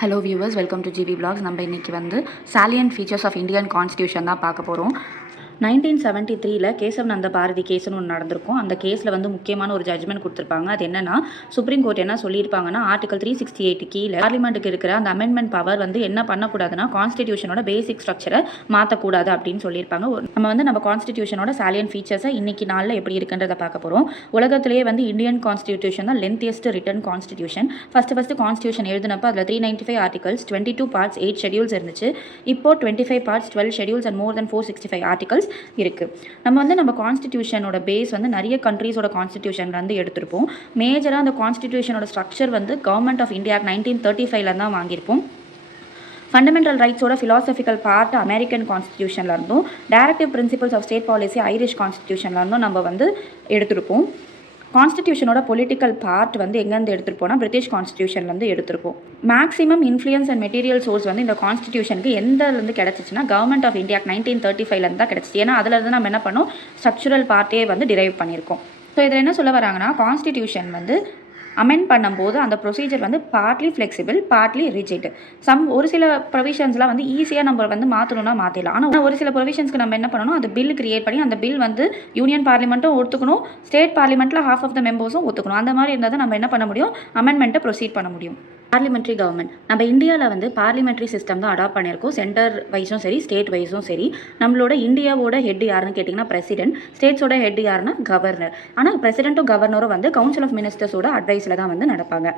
Hello viewers, welcome to G V blogs. நம்ம இன்றைக்கி வந்து salient features of Indian constitution தான் பார்க்க போகிறோம். 1973 கேசவ் நந்த பாரதி கேஸ்னு ஒன்று நடந்திருக்கும். அந்த கேஸில் வந்து முக்கியமான ஒரு ஜட்ஜ்மெண்ட் கொடுத்துருப்பாங்க. அது என்னன்னா, சுப்ரீம் கோர்ட் என்ன சொல்லியிருப்பாங்கன்னா, ஆர்டிகல் 368 கீழே பார்லிமெண்ட்டுக்கு இருக்கிற அந்த அமெண்ட்மெண்ட் பவர் வந்து என்ன பண்ணக்கூடாதுன்னா, கான்ஸ்டியூஷனோட பேசிக் ஸ்ட்ரக்சரை மாற்றக்கூடாது அப்படின்னு சொல்லியிருப்பாங்க. நம்ம கான்ஸ்டியூஷனோட சாலியன்ட் ஃபீச்சர்ஸை இன்னைக்கு நாளில் எப்படி இருக்குன்றதை பார்க்க போகிறோம். உலகத்திலேயே வந்து இந்தியன் கான்ஸ்டியூஷன் தான் lengthiest written constitution. First constitution எழுதினப்போ அதில் 395 ஆர்டிகல்ஸ், 22 பார்ட்ஸ், 8 ஷெடியூல்ஸ் இருந்துச்சு. இப்போ 25 parts, 12 schedules and more then 465 articles இருக்குது. நம்ம கான்ஸ்டியூஷனோட பேஸ் வந்து நிறைய கண்ட்ரீஸோட கான்ஸ்டியூஷன்ல இருந்து எடுத்திருப்போம். மேஜராக அந்த கான்ஸ்டியூஷனோட ஸ்ட்ரக்சர் வந்து கவர்மெண்ட் ஆஃப் இந்தியா 1935 தான் வாங்கியிருப்போம். ஃபண்டமெண்டல் ரைட்ஸோட ஃபிலாசபிக்கல் பார்ட் அமெரிக்கன் கான்ஸ்டியூஷன்ல இருந்தும், directive principles of state policy Irish கான்ஸ்டியூஷன்ல இருந்தும் நம்ம வந்து எடுத்திருப்போம். கான்ஸ்டியூஷனோட பொலிட்டிக்கல் பார்ட் வந்து எங்கேருந்து எடுத்துருப்போம்னா, பிரிட்டிஷ் கான்ஸ்டியூஷன்லேருந்து எடுத்திருப்போம். Maximum influence and material source வந்து இந்த கான்ஸ்டியூஷனுக்கு எந்தலேருந்து கிடச்சிச்சுன்னா, கவர்மெண்ட் ஆஃப் இந்தியா 1935 தான் கிடச்சிச்சு. ஏன்னா அதில் நம்ம என்ன பண்ணோம், ஸ்ட்ரக்சரல் பார்ட்டே வந்து டிரைவ் பண்ணியிருக்கோம். ஸோ இதில் என்ன சொல்ல வராங்கன்னா, கான்ஸ்டியூஷன் வந்து அமெண்ட் பண்ணும்போது அந்த ப்ரொசீஜர் வந்து பார்ட்லி ஃப்ளெக்சிபிள், பார்ட்லி ரிஜிட். ஒரு சில ப்ரொவிஷன்ஸ்லாம் வந்து ஈஸியாக நம்ம வந்து மாற்றணும்னா மாற்றிடலாம். ஆனால் ஒரு சில ப்ரொவிஷன்ஸ்க்கு நம்ம என்ன பண்ணணும், அந்த பில் கிரியேட் பண்ணி அந்த பில் வந்து யூனியன் பார்லிமெண்ட்டும் ஒத்துக்கணும், ஸ்டேட் பார்லிமெண்ட்டில் half ஆஃப் த மெம்பர்ஸும் ஒத்துக்கணும். அந்த மாதிரி இருந்தால் தான் நம்ம என்ன பண்ண முடியும், அமெண்ட்மெண்ட்டை ப்ரொசீட் பண்ண முடியும். பார்லிமெண்ட்ரி கவர்மெண்ட் நம்ம இந்தியாவில் வந்து பார்லிமெண்ட்ரி சிஸ்டம் தான் அடாப்ட் பண்ணியிருக்கோம். சென்டர் வைஸும் சரி, ஸ்டேட் வைஸும் சரி. நம்மளோட இந்தியாவோட ஹெட் யாருன்னு கேட்டிங்கன்னா பிரசிடென்ட், ஸ்டேட்ஸோட ஹெட் யாருன்னா கவர்னர். ஆனால் பிரசிடென்ட்டும் கவர்னரும் வந்து கவுன்சில் ஆஃப் மினிஸ்டர்ஸோட அட்வைஸில் தான் வந்து நடப்பாங்க.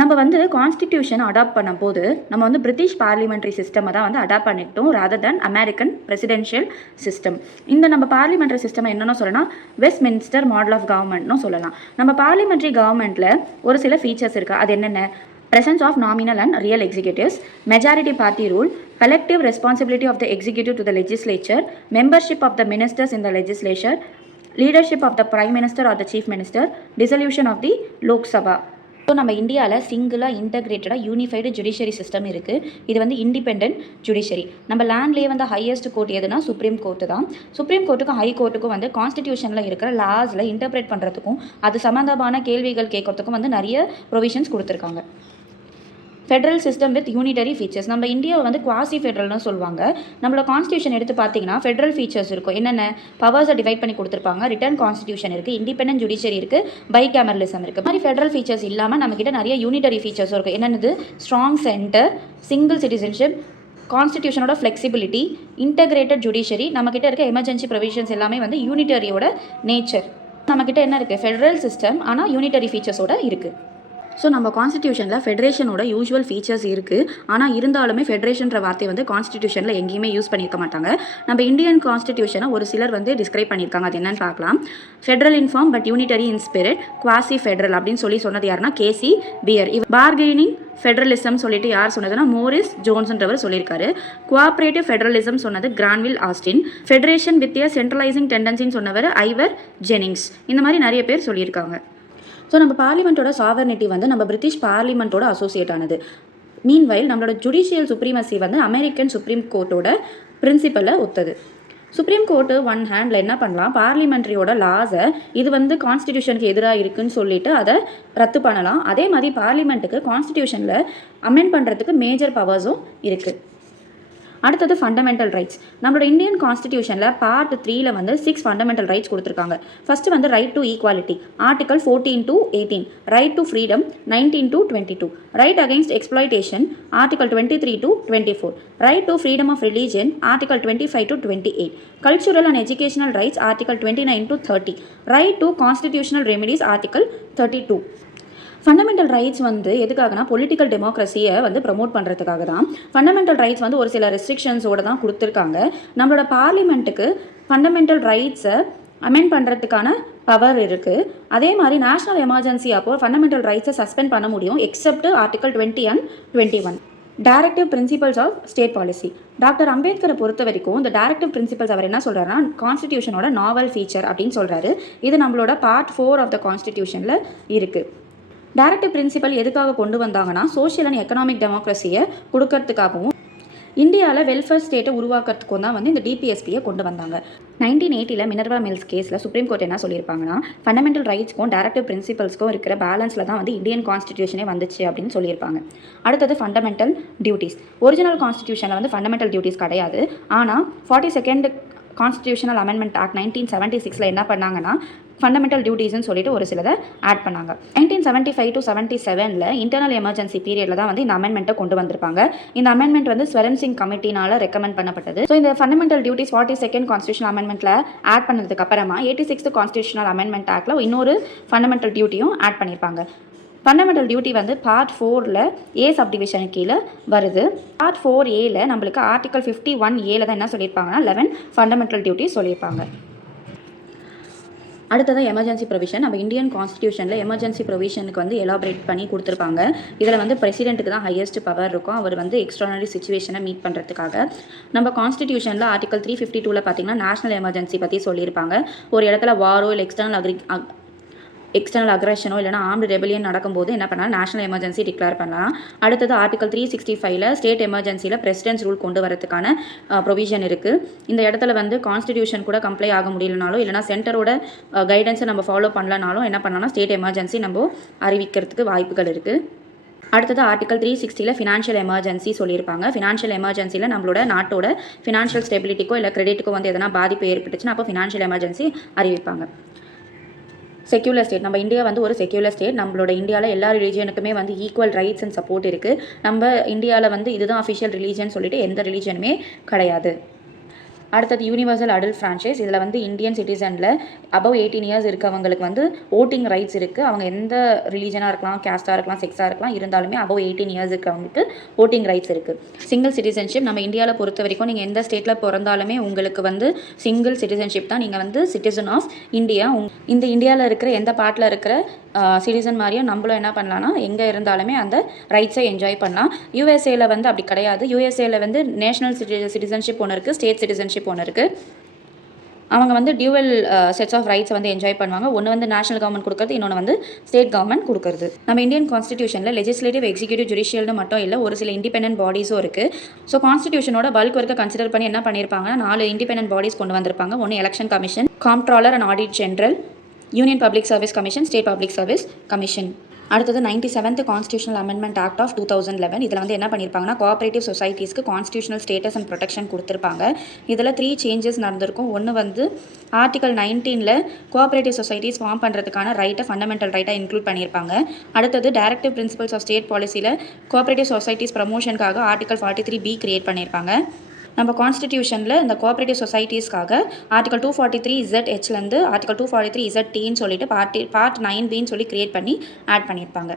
நம்ம வந்து கான்ஸ்டியூஷன் அடாப்ட் பண்ணும்போது நம்ம வந்து பிரிட்டிஷ் பார்லிமெண்ட்ரி சிஸ்டம் தான் வந்து அடாப்ட் பண்ணிட்டோம், rather than American presidential system. இந்த நம்ம பார்லிமெண்ட்ரி சிஸ்டம் என்னென்னு சொல்லலாம், வெஸ்ட் மினிஸ்டர் மாடல் ஆஃப் கவர்மெண்ட்னு சொல்லலாம். நம்ம பார்லிமெண்ட்ரி கவர்மெண்ட்டில் ஒரு சில ஃபீச்சர்ஸ் இருக்குது. அது என்னென்ன, presence of nominal and real executives, majority party rule, collective responsibility of the executive to the legislature, membership of the ministers in the legislature, leadership of the prime minister or the chief minister, dissolution of the Lok Sabha. So நம்ம இந்தியாவில் சிங்கிளாக இன்டகிரேட்டடாக unified judiciary system இருக்குது. இது வந்து independent judiciary. நம்ம லேண்ட்லேயே வந்து highest court எதுனா supreme court தான். சுப்ரீம் கோர்ட்டுக்கும் ஹை கோர்ட்டுக்கும் வந்து கான்ஸ்டியூஷனில் இருக்கிற லாஸில் இன்டர்பிரேட் பண்ணுறதுக்கும் அது சம்மந்தமான கேள்விகள் கேட்கறதுக்கும் வந்து நிறைய ப்ரொவிஷன்ஸ் கொடுத்துருக்காங்க. Federal system with unitary features. நம்ம இந்தியாவை வந்து குவாசி ஃபெட்ரல்னு சொல்லுவாங்க. நம்மளோட கான்ஸ்டியூஷன் எடுத்து பார்த்தீங்கன்னா ஃபெட்ரல் ஃபீச்சர்ஸ் இருக்கும். என்னென்ன, பவர்ஸை டிவைட் பண்ணி கொடுத்துருப்பாங்க, ரிட்டர்ன் கான்ஸ்டியூஷன் இருக்குது, இண்டிபெண்டன்ட் ஜுடிஷியரி இருக்குது, பைகேமரலிசம் இருக்குது. மாதிரி ஃபெட்ரல் ஃபீச்சர்ஸ் இல்லாமல் நம்மக்கிட்ட நிறைய யூனிட்டரி ஃபீச்சர்ஸும் இருக்குது. என்னென்னது, ஸ்ட்ராங் சென்டர், சிங்கிள் சிட்டிசன்ஷிப், கான்ஸ்டியூஷனோட ஃப்ளெக்சிபிலிட்டி, இன்டகிரேட்டட் ஜுடிஷியரி. நம்மக்கிட்ட இருக்க எமர்ஜென்சி ப்ரொவிஷன்ஸ் எல்லாமே வந்து யூனிட்டரியோட நேச்சர். நம்மக்கிட்ட என்ன இருக்குது, ஃபெட்ரல் சிஸ்டம், ஆனால் யூனிட்டரி ஃபீச்சர்ஸோட இருக்குது. ஸோ நம்ம கான்ஸ்டியூஷனில் ஃபெடரேஷனோட யூஸ்வல் ஃபீச்சர்ஸ் இருக்குது. ஆனால் இருந்தாலுமே ஃபெடரேஷன்ற வார்த்தை வந்து கான்ஸ்டியூஷனில் எங்கேயுமே யூஸ் பண்ணியிருக்க மாட்டாங்க. நம்ம இந்தியன் கான்ஸ்டியூஷனை ஒரு சிலர் வந்து டிஸ்கிரைப் பண்ணியிருக்காங்க. அது என்னன்னு பார்க்கலாம். Federal in form but unitary in spirit, quasi federal அப்படின்னு சொன்னது யாருன்னா கேசி பியர். பார்கெனிங் ஃபெட்ரலிசம் சொல்லிட்டு யார் சொன்னதுன்னா மோரிஸ் ஜோன்ஸ்ன்றவர் சொல்லியிருக்காரு. கோஆப்ரேட்டிவ் ஃபெட்ரலிசம் சொன்னது கிரான்வில் Austin. Federation with A centralising டெண்டன்சின்னு சொன்னவர் ஐவர் ஜெனிங்ஸ். இந்த மாதிரி நிறைய பேர் சொல்லியிருக்காங்க. ஸோ நம்ம பார்லிமெண்ட்டோட சாவர்னிட்டி வந்து நம்ம பிரிட்டிஷ் பார்லிமெண்ட்டோட அசோசியேட் ஆனது. மீன்வைல் நம்மளோட ஜுடிஷியல் சுப்ரீமசி வந்து அமெரிக்கன் சுப்ரீம் கோர்ட்டோட பிரின்சிபலை ஒத்தது. சுப்ரீம் கோர்ட்டு ஒன் ஹேண்டில் என்ன பண்ணலாம், பார்லிமெண்ட்ரியோட லாஸை இது வந்து கான்ஸ்டியூஷனுக்கு எதிராக இருக்குன்னு சொல்லிட்டு அதை ரத்து பண்ணலாம். அதே மாதிரி பார்லிமெண்ட்டுக்கு கான்ஸ்டியூஷனில் அமெண்ட் பண்ணுறதுக்கு மேஜர் பவர்ஸும் இருக்குது. அடுத்தது ஃபண்டமெண்டல் ரைட்ஸ். நம்மளோட இந்தியன் கான்ஸ்டியூஷனில் பார்ட் 3 வந்து 6 ஃபண்டமெண்டல் ரைட்ஸ் கொடுத்துருக்காங்க. ஃபஸ்ட்டு வந்து right to equality, article 14 to 18, right to freedom 19 to 22, right against exploitation article 23 to 24, right to freedom of religion article 25 to 28, cultural and educational rights article 29 to 30, right to constitutional remedies article 32. Fundamental rights வந்து எதுக்காகனா political டெமோக்ரஸியை வந்து promote பண்ணுறதுக்காக தான். Fundamental rights வந்து ஒரு சில ரெஸ்ட்ரிக்ஷன்ஸோடு தான் கொடுத்துருக்காங்க. நம்மளோட பார்லிமெண்ட்டுக்கு ஃபண்டமெண்டல் ரைட்ஸை அமெண்ட் பண்ணுறதுக்கான பவர் இருக்குது. அதே மாதிரி நேஷனல் எமர்ஜென்சி அப்போ ஃபண்டமெண்டல் ரைட்ஸை சஸ்பெண்ட் பண்ண முடியும் except article 20 and 21. Directive principles of state policy. Doctor அம்பேத்கரை பொறுத்த வரைக்கும் இந்த டைரக்டிவ் பிரின்சிபல்ஸ் அவர் என்ன சொல்கிறாருன்னா, கான்ஸ்டியூஷனோட நாவல் ஃபீச்சர் அப்படின்னு சொல்கிறாரு. இது நம்மளோட பார்ட் 4 ஆஃப் த கான்ஸ்டியூஷனில் இருக்குது. டைரக்டிவ் பிரின்சிபல் எதுக்காக கொண்டு வந்தாங்கன்னா, சோஷியல் அண்ட் எக்கனாமிக் டெமோக்ரஸியை கொடுக்கறதுக்காகவும் இந்தியாவில் வெல்ஃபேர் ஸ்டேட்டை உருவாக்குறதுக்கும் தான் வந்து இந்த டிபிஎஸ்பியை கொண்டு வந்தாங்க. 1980 மினர்வா மில்ஸ் கேஸில் சுப்ரீம் கோர்ட் என்ன சொல்லியிருப்பாங்கன்னா, ஃபண்டமெண்டல் ரைட்ஸ்க்கும் டைரக்டிவ் பிரின்சிபல்ஸ்க்கும் இருக்கிற பேலன்ஸில் தான் வந்து இந்தியன் கான்ஸ்டிடியூஷனே வந்துச்சு அப்படின்னு சொல்லியிருப்பாங்க. அடுத்தது ஃபண்டமெண்டல் டியூட்டிஸ். ஒரிஜினல் கான்ஸ்டிடியூஷனில் வந்து ஃபண்டமெண்டல் டியூட்டிஸ் கிடையாது. ஆனால் 42nd கான்ஸ்டிடியூஷனல் அமெண்ட்மெண்ட் ஆக்ட் 1976 என்ன பண்ணாங்கன்னா, ஃபண்டமெண்டல் டியூட்டிஸ்ன்னு சொல்லிட்டு ஒரு சிலதை ஆட் பண்ணாங்க. 1975 to 77 இன்டர்னல் எமர்ஜென்சி பீரியடில் தான் வந்து இந்த அமெண்ட்மெண்ட்டை கொண்டு வந்திருப்பாங்க. இந்த அமெண்ட்மெண்ட் வந்து ஸ்வரன் சிங் கமிட்டினால் ரெக்கமெண்ட் பண்ணப்பட்டது. ஸோ இந்த ஃபண்டமெண்டல் டியூட்டிஸ் 42nd கான்ஸ்டியூஷனல் அமெண்ட்மெண்ட்டில் ஆட் பண்ணதுக்கு அப்புறமா 86th கான்ஸ்டியூஷனல் அமெண்ட்மெண்ட் ஆக்டில் இன்னொரு ஃபண்டமெண்டல் டியூட்டியும் ஆட் பண்ணியிருப்பாங்க. ஃபண்டமெண்டல் டியூட்டி வந்து பார்ட் 4ல் ஏ சப்டிவிஷன் கீழே வருது. பார்ட் 4A நம்மளுக்கு ஆர்டிகல் 51A தான் என்ன சொல்லியிருப்பாங்கன்னா 11 ஃபண்டமெண்டல் டியூட்டிஸ் சொல்லியிருப்பாங்க. அடுத்தது எமர்ஜென்சி ப்ரொவிஷன். நம்ம இந்தியன் கான்ஸ்டியூஷனில் எமர்ஜென்சி ப்ரொவிஷனுக்கு வந்து எலாபரேட் பண்ணி கொடுத்துருப்பாங்க. இதில் வந்து பிரசிடென்ட்டுக்கு தான் ஹையஸ்ட் பவர் இருக்கும். அவர் வந்து எக்ஸ்ட்ரானரி சுச்சுவேஷனை மீட் பண்ணுறதுக்காக. நம்ம கான்ஸ்டியூஷனில் ஆர்டிகல் 352 பார்த்தீங்கன்னா நேஷனல் எமர்ஜென்சி பற்றி சொல்லியிருப்பாங்க. ஒரு இடத்துல வாரோ இல்லை எக்ஸ்டர்னல் அக்ரெஷனோ இல்லைனா ஆர்ம்டு ரெபலியன் நடக்கும்போது என்ன பண்ணலாம், நேஷனல் எமர்ஜென்சி டிக்ளேர் பண்ணலாம். அடுத்தது ஆர்டிகல் 365 ஸ்டேட் எமர்ஜென்சியில் பிரசிடென்ட்ஸ் ரூல் கொண்டு வரதுக்கான ப்ரொவிஷன் இருக்குது. இந்த இடத்துல வந்து கான்ஸ்டிடியூஷன் கூட கம்ப்ளை ஆக முடியலனாலும் இல்லைனா சென்டரோட கைடன்ஸை நம்ம ஃபாலோ பண்ணலனாலும் என்ன பண்ணலாம்னா ஸ்டேட் எமர்ஜென்சி நம்ம அறிவிக்கிறதுக்கு வாய்ப்புகள் இருக்குது. அடுத்தது ஆர்டிகல் 360 ஃபினான்ஷியல் எமர்ஜென்சி சொல்லியிருப்பாங்க. ஃபினான்ஷியல் எமர்ஜென்சியில் நம்மளோட நாட்டோட ஃபினான்ஷியல் ஸ்டெபிலிட்டிக்கோ இல்லை கிரெடிட்டுக்கோ வந்து எதனா பாதிப்பு ஏற்பட்டுச்சுன்னா அப்போ ஃபினான்ஷியல் எமர்ஜென்சி அறிவிப்பாங்க. Secular state. நம்ம இந்தியா வந்து ஒரு செக்யூலர் ஸ்டேட். நம்மளோட இந்தியாவில் எல்லா ரிலீஜனுக்குமே வந்து ஈக்குவல் ரைட்ஸ் அண்ட் சப்போர்ட் இருக்குது. நம்ம இந்தியாவில் வந்து இதுதான் அஃபிஷியல் ரிலீஜன் சொல்லிட்டு எந்த ரிலீஜனுமே கிடையாது. அடுத்தது யூனிவர்சல் அடல்ட் ஃப்ரான்ச்சைஸ். இதில் வந்து இந்தியன் சிட்டிசனில் அபவ் 18 இயர்ஸ் இருக்கவங்களுக்கு வந்து ஓட்டிங் ரைட்ஸ் இருக்குது. அவங்க எந்த ரிலீஜனாக இருக்கலாம், கேஸ்ட்டாக இருக்கலாம், செக்ஸாக இருக்கலாம், இருந்தாலுமே அபவ் 18 இயர்ஸ் இருக்கிறவங்களுக்கு ஓட்டிங் ரைட்ஸ் இருக்குது. Single citizenship. நம்ம இந்தியாவில் பொறுத்த வரைக்கும் நீங்கள் எந்த ஸ்டேட்டில் பிறந்தாலுமே உங்களுக்கு வந்து சிங்கிள் சிட்டிசன்ஷிப் தான். நீங்கள் வந்து சிட்டிசன் ஆஃப் இந்தியா. இந்த இந்தியாவில் இருக்கிற எந்த பார்ட்டில் இருக்கிற சிட்டிசன் மாதிரியும் நம்மளும் என்ன பண்ணலாம்னா எங்கே இருந்தாலுமே அந்த ரைட்ஸை என்ஜாய் பண்ணலாம். யூஎஸ்ஏல வந்து அப்படி கிடையாது. யூஎஸ்ஏல வந்து நேஷனல் சிட்டிசன்ஷிப் ஒன்று இருக்குது, ஸ்டேட் சிட்டிசன்ஷிப் ஒன்று இருக்குது. அவங்க வந்து டியூவல் செட்ஸ் ஆஃப் ரைட்ஸை வந்து என்ஜாய் பண்ணுவாங்க. ஒன்று வந்து நேஷனல் கவர்மெண்ட் கொடுக்குறது, இன்னொன்று வந்து ஸ்டேட் கவர்மெண்ட் கொடுக்குறது. நம்ம இந்தியன் கான்ஸ்டிடியூஷனில் லெஜிஸ்லேட்டிவ், எக்ஸிக்யூட்டிவ், ஜுடிஷியல்னு மட்டும் இல்லை, ஒரு சில இண்டிபெண்டன்ட் பாடிஸும் இருக்குது. ஸோ கான்ஸ்டிடியூஷனோட பல்க் ஒர்க்கை கன்சிடர் பண்ணி என்ன பண்ணியிருப்பாங்கன்னா 4 இண்டிபெண்டன்ட் பாடிஸ் கொண்டு வந்திருப்பாங்க. ஒன்று election commission, comptroller and audit general, union public service commission, state public service commission. அடுத்தது 97th constitutional amendment act of 2011. இதில் வந்து என்ன பண்ணியிருப்பாங்கன்னா கோஆப்ரேட்டிவ் சொசைட்டிஸ்க்கு கான்ஸ்டியூஷனல் ஸ்டேட்டஸ் அண்ட் ப்ரொடெக்ஷன் கொடுத்துருப்பாங்க. இதில் 3 சேஞ்சஸ் நடந்திருக்கும். ஒன்று வந்து ஆர்டிகல் 19 கோஆப்ரேட்டிவ் சொசைட்டிஸ் ஃபார்ம் பண்ணுறதுக்கான ரைட்டை ஃபண்டமெண்டல் ரைட்டாக இன்க்ளூட் பண்ணியிருப்பாங்க. அடுத்தது டைரக்டிவ் பிரின்சிபல்ஸ் ஆஃப் ஸ்டேட் பாலிசியில் கோஆப்ரேட்டிவ் சொசைட்டிஸ் ப்ரமோஷனுக்காக ஆர்டிகல் 43B கிரியேட் பண்ணியிருப்பாங்க. நம்ம கான்ஸ்டிடியூஷனில் இந்த கோஆப்ரேட்டிவ் சொசைட்டிஸ்க்காக ஆர்டிகல் 243ZHலேருந்து ஆர்டிகல் 243ZTன்னு சொல்லிட்டு பார்ட் 9Bன்னு சொல்லி கிரியேட் பண்ணி ஆட் பண்ணியிருப்பாங்க.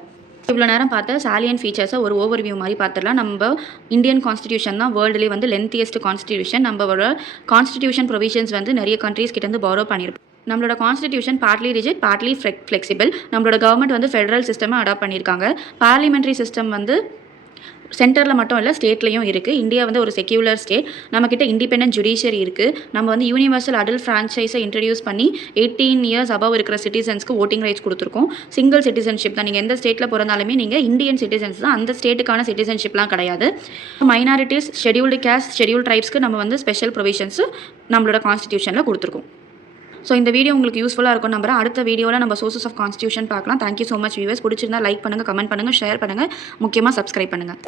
இவ்வளோ நேரம் பார்த்த சாலியன் ஃபீச்சர்ஸை ஒரு ஓவர்வியூ மாதிரி பார்த்துடலாம். நம்ம இந்தியன் கான்ஸ்டிடியூஷன் தான் வேர்ல்டுலேயே வந்து லென்த்தியஸ்ட் கான்ஸ்டிடியூஷன். நம்மளோட கான்ஸ்டிடியூஷன் ப்ரொவிஷன்ஸ் வந்து நிறைய கண்ட்ரீஸ் கிட்டேருந்து பாரோ பண்ணியிருப்போம். நம்மளோட constitution partly rigid, partly flexible. நம்மளோட கவர்மெண்ட் வந்து ஃபெடரல் சிஸ்டமை அடாப்ட் பண்ணியிருக்காங்க. பார்லிமெண்ட்ரி சிஸ்டம் வந்து சென்டரில் மட்டும் இல்லை, ஸ்டேட்லேயும் இருக்குது. இந்தியா வந்து ஒரு செக்யூலர் ஸ்டேட். நம்மக்கிட்ட இண்டிபெண்டன்ட் ஜுடிஷியரி இருக்குது. நம்ம வந்து யூனிவர்சல் அடல்ட் ஃப்ரான்ச்சைஸை இன்ட்ரடியூஸ் பண்ணி 18 இயர்ஸ் அபவ் இருக்கிற சிட்டிசன்ஸ்க்கு ஓட்டிங் ரைட்ஸ் கொடுத்துருக்கோம். சிங்கிள் சிட்டிசன்ஷிப் தான். நீங்கள் எந்த ஸ்டேட்டில் பிறந்தாலுமே நீங்கள் இந்தியன் சிட்டிசன்ஸ் தான். அந்த ஸ்டேட்டுக்கான சிட்டிசன்ஷிப்லாம் கிடையாது. மைனாரிட்டிஸ், ஷெடியூல்டு கேஸ்ட், ஷெடியூல் ட்ரைப்ஸ்க்கு நம்ம வந்து ஸ்பெஷல் ப்ரொவிஷன்ஸு நம்மளோட கான்ஸ்டிடியூஷனில் கொடுத்துருக்கோம். ஸோ இந்த வீடியோ உங்களுக்கு யூஸ்ஃபுல்லாக இருக்கும் நம்புறேன். அடுத்த வீடியோவில் நம்ம சோர்சஸ் ஆஃப் கான்ஸ்டிடியூஷன் பார்க்கலாம். Thank you so much viewers. பிடிச்சிருந்தா லைக் பண்ணுங்கள், கமெண்ட் பண்ணுங்கள், ஷேர் பண்ணுங்கள், முக்கியமாக சப்ஸ்கிரைப் பண்ணுங்கள்.